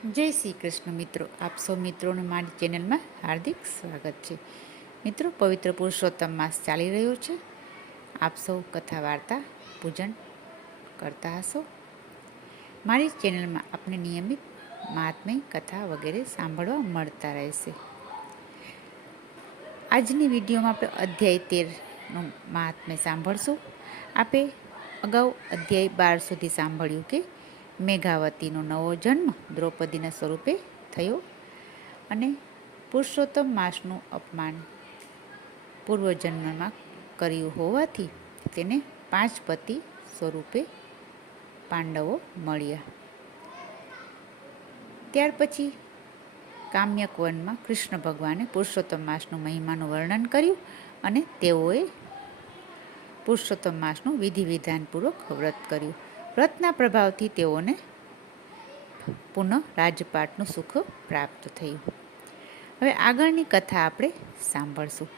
જય શ્રી કૃષ્ણ મિત્રો, આપ સૌ મિત્રોને મારી ચેનલમાં હાર્દિક સ્વાગત છે. મિત્રો, પવિત્ર પુરુષોત્તમ માસ ચાલી રહ્યો છે. આપ સૌ કથા વાર્તા પૂજન કરતા હશો. મારી ચેનલમાં આપને નિયમિત મહાત્મય કથા વગેરે સાંભળવા મળતા રહેશે. આજની વિડીયોમાં આપણે અધ્યાય 13નું મહાત્મય સાંભળશું. આપે અગાઉ અધ્યાય 12 સુધી સાંભળ્યું કે મેઘાવતીનો નવો જન્મ દ્રૌપદીના સ્વરૂપે થયો અને પુરુષોત્તમ માસનું અપમાન પૂર્વજન્મમાં કર્યું હોવાથી તેને 5 પતિ સ્વરૂપે પાંડવો મળ્યા. ત્યાર પછી કામ્યક વનમાં કૃષ્ણ ભગવાને પુરુષોત્તમ માસનું મહિમાનું વર્ણન કર્યું અને તેઓએ પુરુષોત્તમ માસનું વિધિ વિધાનપૂર્વક વ્રત કર્યું. વ્રતના પ્રભાવથી તેઓને પુનઃ રાજપાટનું સુખ પ્રાપ્ત થયું. હવે આગળની કથા આપણે સાંભળશું.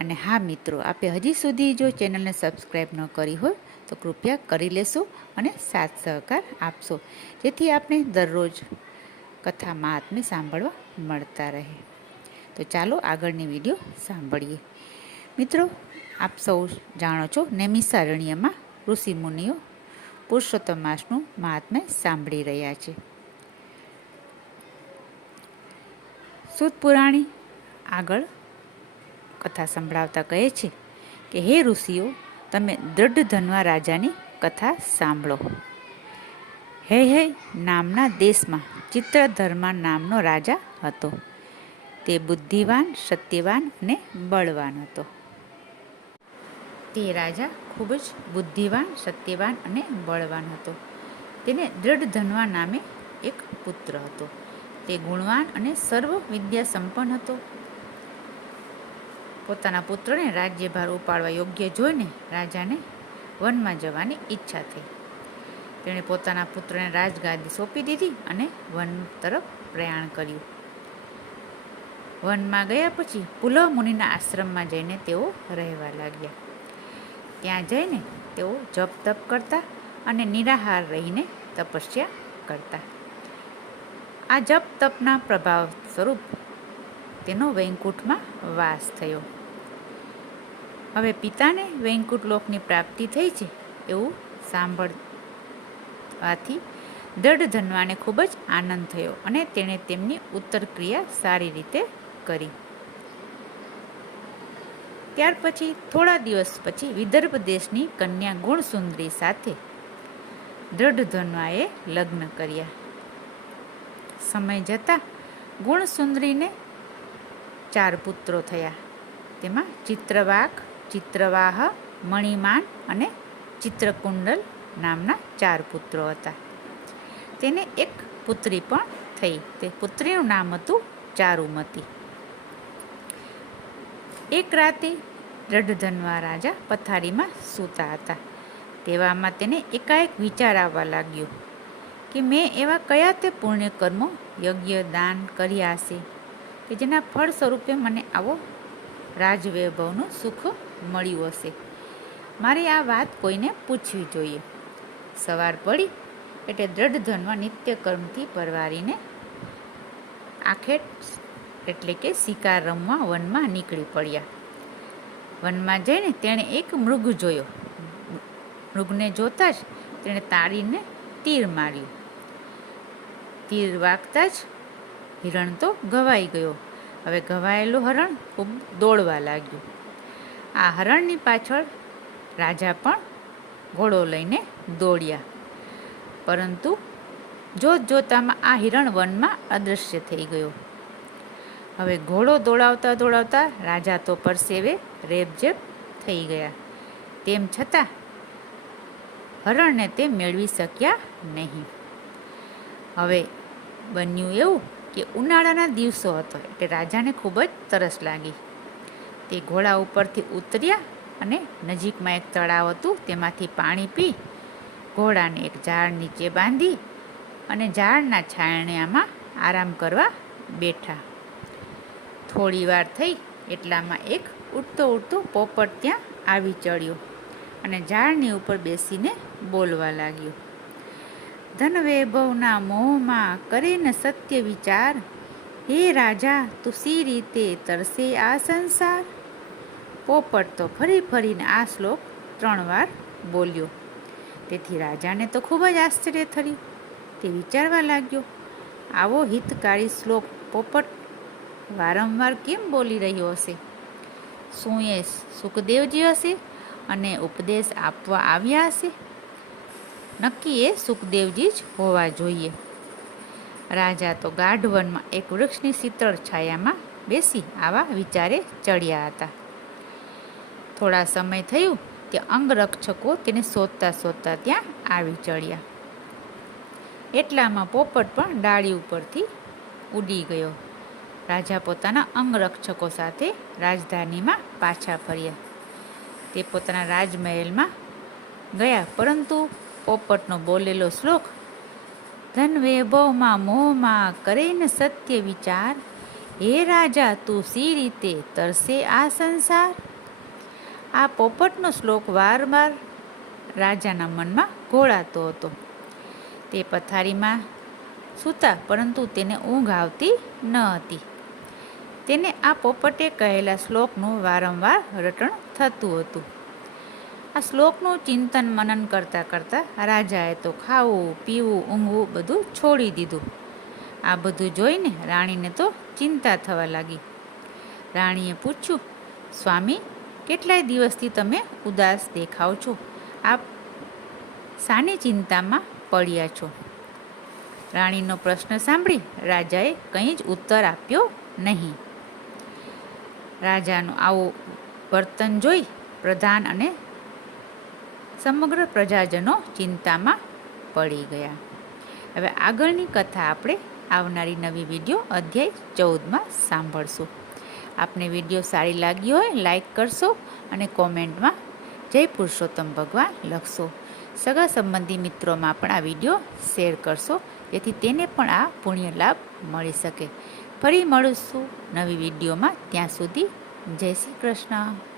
અને હા મિત્રો, આપે હજી સુધી જો ચેનલને સબસ્ક્રાઈબ ન કરી હોય તો કૃપયા કરી લેશો અને સાથ સહકાર આપશો, જેથી આપણે દરરોજ કથા મહાત્મ્ય સાંભળવા મળતા રહે. તો ચાલો આગળની વિડીયો સાંભળીએ. મિત્રો, આપ સૌ જાણો છો, નૈમિષારણ્યમાં ઋષિ મુનિઓ પુરુષોત્તમ માસનું મહાત્મ્ય સાંભળી રહ્યા છે. સૂત પુરાણી આગળ કથા સંભળાવતા કહે છે કે હે ઋષિઓ, તમે દ્રઢધન્વા રાજાની કથા સાંભળો. હે નામના દેશમાં ચિત્રધર્મા નામનો રાજા હતો. તે બુદ્ધિવાન, સત્યવાન અને બળવાન હતો. તે રાજા ખૂબ જ બુદ્ધિવાન, સત્યવાન અને બળવાન હતો. તેને દ્રઢધન્વા નામે એક પુત્ર હતો. તે ગુણવાન અને સર્વ વિદ્યા સંપન્ન હતો. પોતાના પુત્રને રાજ્યભાર ઉપાડવા યોગ્ય જોઈને રાજાને વનમાં જવાની ઈચ્છા થઈ. તેણે પોતાના પુત્રને રાજગાદી સોંપી દીધી અને વન તરફ પ્રયાણ કર્યું. વનમાં ગયા પછી પુલહ મુનિના આશ્રમમાં જઈને તેઓ રહેવા લાગ્યા. ત્યાં જઈને તેઓ જપ તપ કરતા અને નિરાહાર રહીને તપસ્યા કરતા. આ જપ તપના પ્રભાવ સ્વરૂપ તેનો વૈકુંઠમાં વાસ થયો. હવે પિતાને વૈકુંઠ લોકની પ્રાપ્તિ થઈ છે એવું સાંભળવાથી દ્રઢધન્વાને ખૂબ જ આનંદ થયો અને તેણે તેમની ઉત્તર ક્રિયા સારી રીતે કરી. ત્યાર પછી થોડા દિવસ પછી વિદર્ભ દેશની કન્યા ગુણસુંદરી સાથે દ્રઢધન્વાએ લગ્ન કર્યા. સમય જતાં ગુણસુંદરીને 4 પુત્રો થયા. તેમાં ચિત્રવાક, ચિત્રવાહ, મણિમાન અને ચિત્રકુંડલ નામના 4 પુત્રો હતા. તેને એક પુત્રી પણ થઈ. તે પુત્રીનું નામ હતું ચારુમતી. એક રાતે દ્રઢધન્વા રાજા પથારીમાં સૂતા હતા. તેવામાં તેને એકાએક વિચાર આવવા લાગ્યો કે મેં એવા કયા તે પુણ્ય કર્મો, યજ્ઞ, દાન કર્યા હશે કે જેના ફળ સ્વરૂપે મને આવો રાજવૈભવનું સુખ મળ્યું હશે. મારે આ વાત કોઈને પૂછવી જોઈએ. સવાર પડી એટલે દ્રઢધન્વા નિત્યકર્મથી પરવારીને આખેટ એટલે કે શિકાર રમવા વનમાં નીકળી પડ્યા. વનમાં જઈને તેણે એક મૃગ જોયો. મૃગને જોતા જ તેણે તાળીને તીર માર્યું. તીર વાગતા જ હિરણ તો ઘવાઈ ગયો. હવે ઘવાયેલું હરણ ખૂબ દોડવા લાગ્યું. આ હરણની પાછળ રાજા પણ ઘોડો લઈને દોડ્યા. પરંતુ જોતજોતામાં આ હિરણ વનમાં અદૃશ્ય થઈ ગયો. હવે ઘોડો દોડાવતા દોડાવતા રાજા તો પરસેવે રેબઝેબ થઈ ગયા. તેમ છતાં હરણને તે મેળવી શક્યા નહીં. હવે બન્યું એવું કે ઉનાળાના દિવસો હતો એટલે રાજાને ખૂબ જ તરસ લાગી. તે ઘોડા ઉપરથી ઉતર્યા અને નજીકમાં એક તળાવ હતું તેમાંથી પાણી પી ઘોડાને એક ઝાડ નીચે બાંધી અને ઝાડના છાયણામાં આરામ કરવા બેઠા. થોડી વાર થઈ એટલામાં એક ઉડતો પોપટ ત્યાં આવી ચડ્યો અને ઝાડની ઉપર બેસીને બોલવા લાગ્યો. ધન વૈભવના મોહમાં કરીને સત્ય વિચાર, હે રાજા તું સી રીતે તરસે આ સંસાર. પોપટ તો ફરી ફરીને આ શ્લોક 3 વાર બોલ્યો. તેથી રાજાને તો ખૂબ જ આશ્ચર્ય થયું. તે વિચારવા લાગ્યો, આવો હિતકારી શ્લોક પોપટ વારંવાર કેમ બોલી રહ્યો હશે? શું એ સુખદેવજી હશે અને ઉપદેશ આપવા આવ્યા હશે? નક્કી એ સુખદેવજી જ હોવા જોઈએ. રાજા તો ગાઢ વનમાં એક વૃક્ષની શીતળ છાયામાં બેસી આવા વિચારે ચડ્યા હતા. થોડા સમય થયું કે અંગરક્ષકો તેને શોધતા શોધતા ત્યાં આવી ચડ્યા. એટલામાં પોપટ પણ ડાળી ઉપરથી ઉડી ગયો. રાજા પોતાના અંગરક્ષકો સાથે રાજધાનીમાં પાછા ફર્યા. તે પોતાના રાજમહેલમાં ગયા, પરંતુ પોપટનો બોલેલો શ્લોક, ધન વૈભવમાં મોહમાં કરીને સત્ય વિચાર, હે રાજા તું સી રીતે તરસે આ સંસાર. આ પોપટનો શ્લોક વારંવાર રાજાના મનમાં ઘોળાતો હતો. તે પથારીમાં સૂતા, પરંતુ તેને ઊંઘ આવતી ન હતી. તેને આ પોપટે કહેલા શ્લોકનું વારંવાર રટણ થતું હતું. આ શ્લોકનું ચિંતન મનન કરતાં કરતાં રાજાએ તો ખાવું, પીવું, ઊંઘવું બધું છોડી દીધું. આ બધું જોઈને રાણીને તો ચિંતા થવા લાગી. રાણીએ પૂછ્યું, સ્વામી, કેટલાય દિવસથી તમે ઉદાસ દેખાવ છો. આપ શાની ચિંતામાં પડ્યા છો? રાણીનો પ્રશ્ન સાંભળી રાજાએ કંઈ જ ઉત્તર આપ્યો નહીં. રાજાનું આવું વર્તન જોઈ પ્રધાન અને સમગ્ર પ્રજાજનો ચિંતામાં પડી ગયા. હવે આગળની કથા આપણે આવનારી નવી વિડીયો અધ્યાય 14માં સાંભળશું. આપને વિડીયો સારી લાગી હોય લાઈક કરશો અને કોમેન્ટમાં જય પુરુષોત્તમ ભગવાન લખશો. સગા સંબંધી મિત્રોમાં પણ આ વિડીયો શેર કરશો, જેથી તેને પણ આ પુણ્ય લાભ મળી શકે. ફરી મળીશું નવી વિડીયોમાં. ત્યાં સુધી જય શ્રી કૃષ્ણ.